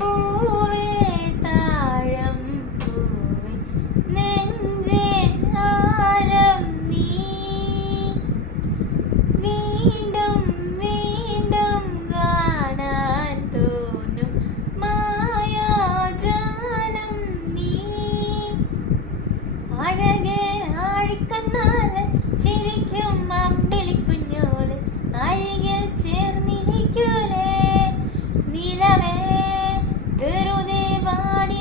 പൂവേ താഴം പൂവേ നെഞ്ചിൻ ആഴം നീ വീണ്ടും വീണ്ടും കാണാൻ തോന്നും മായാജാലം നീ അഴകെ ആഴിക്കണ്ണാല് ചിരിക്കും അമ്പിളിക്കുഞ്ഞോള് അരികിൽ ചേർന്നിരിക്കൂലേ നിലവേ വെറുതെ വാടി